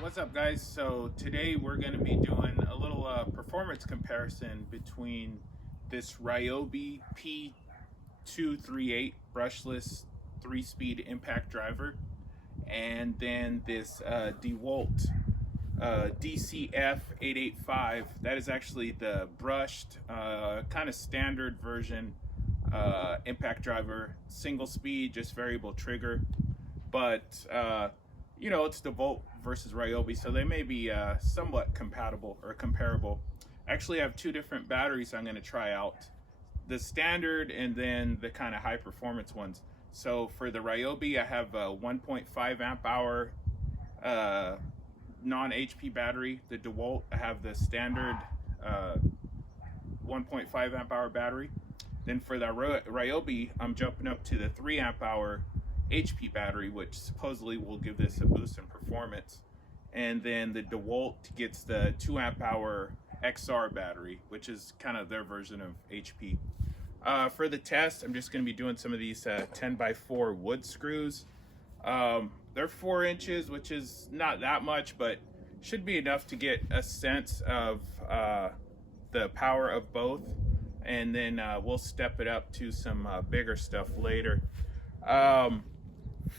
What's up, guys? So today we're going to be doing a little performance comparison between this Ryobi P238 brushless 3-speed impact driver and then this Dewalt DCF 885. That is actually the brushed kind of standard version impact driver, single speed, just variable trigger, but you know, it's Dewalt versus Ryobi, so they may be somewhat compatible or comparable. Actually, I have two different batteries I'm going to try out, the standard and then the kind of high performance ones. So for the Ryobi, I have a 1.5 amp hour non-HP battery. The Dewalt, I have the standard 1.5 amp hour battery. Then for the Ryobi, I'm jumping up to the 3 amp hour HP battery, which supposedly will give this a boost in performance. And then the Dewalt gets the 2 amp hour XR battery, which is kind of their version of HP. For the test, I'm just going to be doing some of these 10x4 wood screws. They're 4 inches, which is not that much, but should be enough to get a sense of the power of both. And then we'll step it up to some bigger stuff later.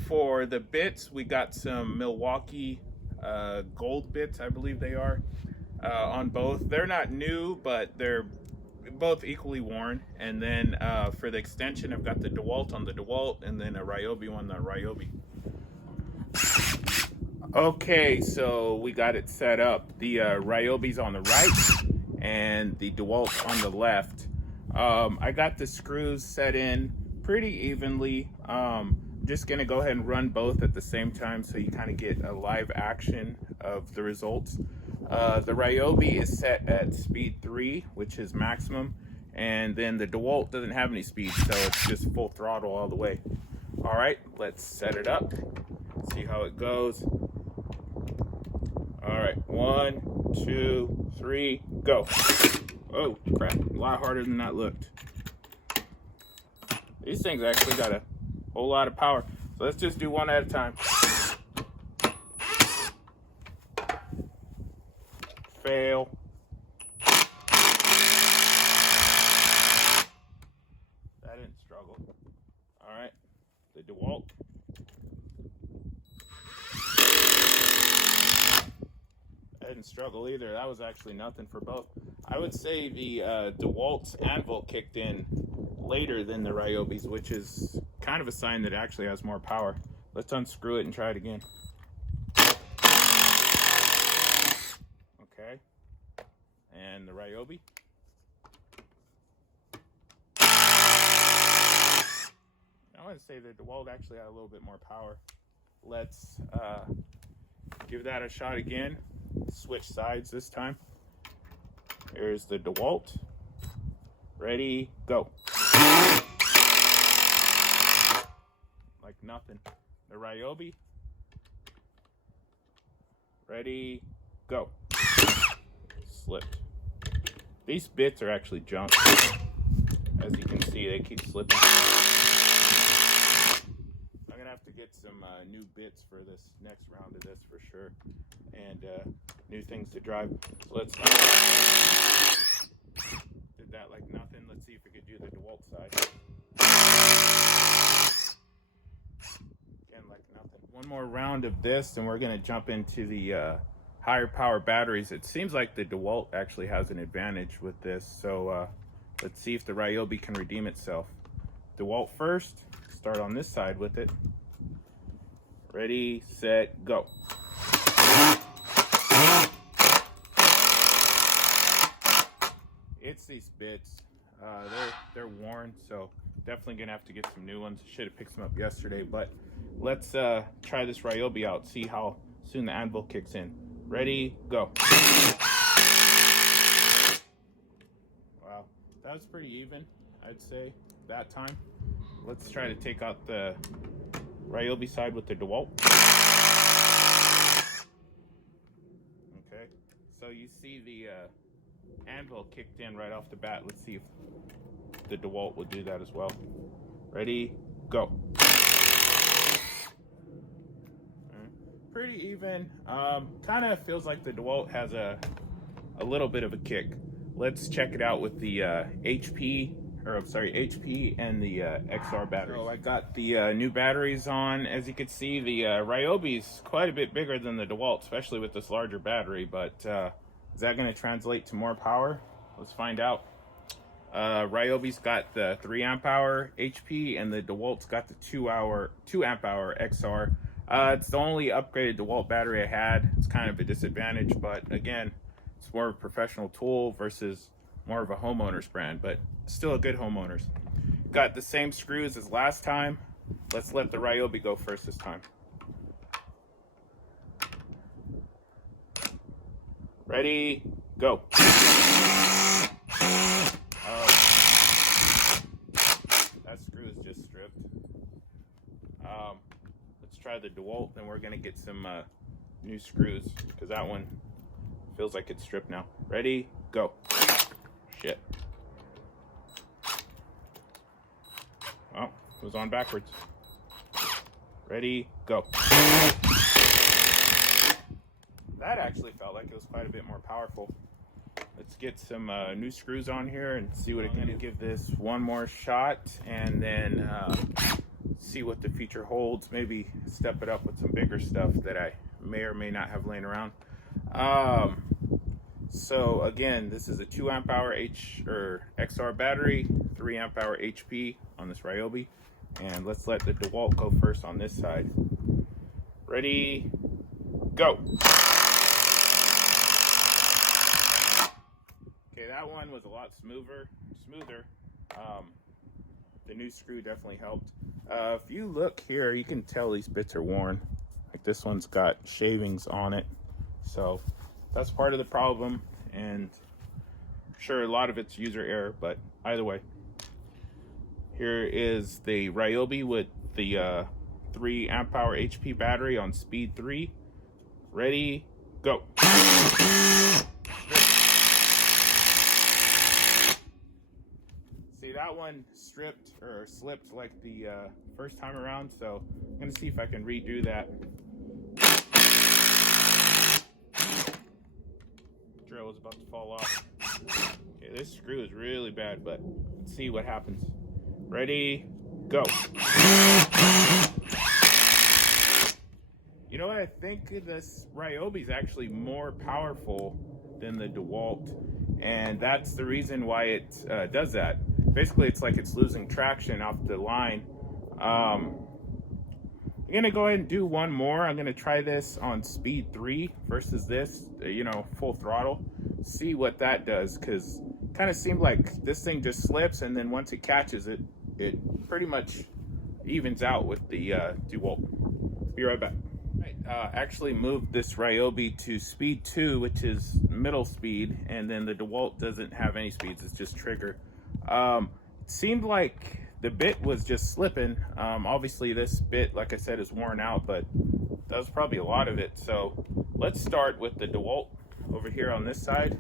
For the bits, we got some Milwaukee gold bits, I believe they are, on both. They're not new, but they're both equally worn. And then for the extension, I've got the Dewalt on the Dewalt and then a Ryobi on the Ryobi. Okay, so we got it set up. The Ryobi's on the right and the Dewalt on the left. I got the screws set in pretty evenly. Just gonna go ahead and run both at the same time so you kind of get a live action of the results. The Ryobi is set at speed 3, which is maximum, and then the Dewalt doesn't have any speed, so it's just full throttle all the way. All right, let's set it up, see how it goes. All right, 1, 2, 3, go. Oh crap, a lot harder than that looked. These things actually got a whole lot of power. So let's just do one at a time. Fail. That didn't struggle. All right, the Dewalt. That didn't struggle either. That was actually nothing for both. I would say the Dewalt's anvil kicked in later than the Ryobi's, which is kind of a sign that it actually has more power. Let's unscrew it and try it again. Okay. And the Ryobi. I want to say the Dewalt actually had a little bit more power. Let's give that a shot again. Switch sides this time. Here's the Dewalt. Ready, go. Like nothing. The Ryobi. Ready, go. Slipped. These bits are actually junk. As you can see, they keep slipping. I'm gonna have to get some new bits for this next round of this for sure. And new things to drive. So let's did that like nothing. Let's see if we could do the Dewalt side. Again, like nothing. One more round of this and we're gonna jump into the higher power batteries. It seems like the Dewalt actually has an advantage with this, so let's see if the Ryobi can redeem itself. Dewalt first. Start on this side with it. Ready, set, go. It's these bits. They're worn, so definitely gonna have to get some new ones. Should have picked some up yesterday, but let's try this Ryobi out. See how soon the anvil kicks in. Ready, go. Wow, that was pretty even, I'd say, that time. Let's try to take out the Ryobi side with the Dewalt. Okay, so you see the anvil kicked in right off the bat. Let's see if the Dewalt will do that as well. Ready, go. pretty even. Kind of feels like the Dewalt has a little bit of a kick. Let's check it out with the HP and the XR battery. So I got the new batteries on. As you can see, the Ryobi's quite a bit bigger than the Dewalt, especially with this larger battery, but is that going to translate to more power? Let's find out. Ryobi's got the 3 amp hour HP and the Dewalt's got the 2 amp hour XR. It's the only upgraded Dewalt battery I had. It's kind of a disadvantage, but again, it's more of a professional tool versus more of a homeowner's brand, but still a good homeowner's. Got the same screws as last time. Let's let the Ryobi go first this time. Ready, go. Oh, that screw is just stripped. Let's try the Dewalt, then we're gonna get some new screws because that one feels like it's stripped now. Ready, go. Shit. Oh, it was on backwards. Ready, go. That actually felt like it was quite a bit more powerful. Let's get some new screws on here and see what it can do. Give this one more shot and then see what the future holds. Maybe step it up with some bigger stuff that I may or may not have laying around. So again, this is a 2 amp hour XR battery, 3 amp hour HP on this Ryobi, and let's let the Dewalt go first on this side. Ready, go. Okay, that one was a lot smoother. The new screw definitely helped. If you look here, you can tell these bits are worn. Like this one's got shavings on it, so that's part of the problem, and sure, a lot of it's user error, but either way. Here is the Ryobi with the 3 amp hour HP battery on speed 3. Ready, go. See, that one stripped or slipped like the first time around, so I'm gonna see if I can redo that. Drill was about to fall off. Okay, this screw is really bad, but let's see what happens. Ready, go. You know what? I think this Ryobi is actually more powerful than the Dewalt, and that's the reason why it does that. Basically, it's like it's losing traction off the line. I'm gonna go ahead and do one more. I'm gonna try this on speed 3 versus this, full throttle. See what that does, because kind of seemed like this thing just slips, and then once it catches it, it pretty much evens out with the Dewalt. Be right back. Actually moved this Ryobi to speed 2, which is middle speed, and then the Dewalt doesn't have any speeds, it's just trigger. Seemed like the bit was just slipping. Obviously this bit, like I said, is worn out, but that was probably a lot of it. So let's start with the Dewalt over here on this side.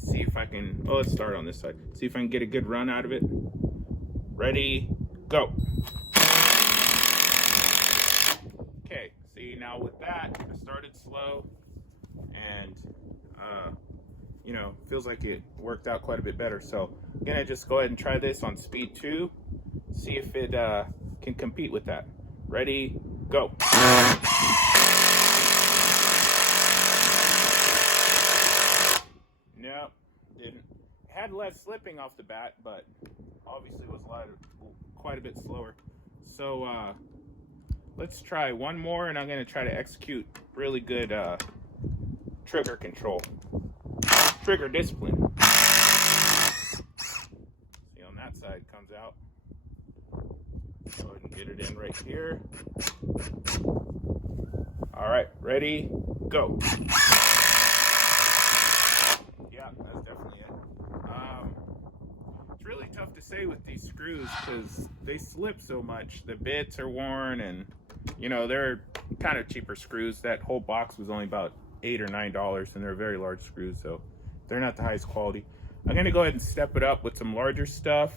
See if I can, let's start on this side. See if I can get a good run out of it. Ready, go. Okay, see, now with that, I started slow, and feels like it worked out quite a bit better. So I'm gonna just go ahead and try this on speed 2, see if it can compete with that. Ready, go. Nope, didn't. Had less slipping off the bat, but obviously was quite a bit slower. So let's try one more, and I'm gonna try to execute really good trigger control, trigger discipline. See, on that side comes out. Go ahead and get it in right here. All right, ready, go. Yeah, that's definitely it. It's really tough to say with these screws because they slip so much. The bits are worn, and they're kind of cheaper screws. That whole box was only about $8 or $9, and they're very large screws, so they're not the highest quality. I'm gonna go ahead and step it up with some larger stuff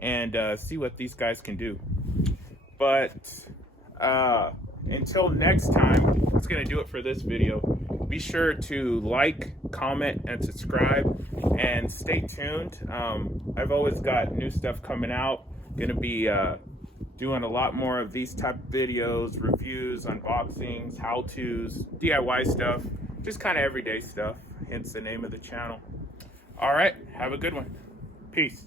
and see what these guys can do. But until next time, that's going to do it for this video. Be sure to like, comment, and subscribe, and stay tuned. I've always got new stuff coming out. Going to be doing a lot more of these type of videos, reviews, unboxings, how-tos, DIY stuff, just kind of everyday stuff, hence the name of the channel. All right, have a good one. Peace.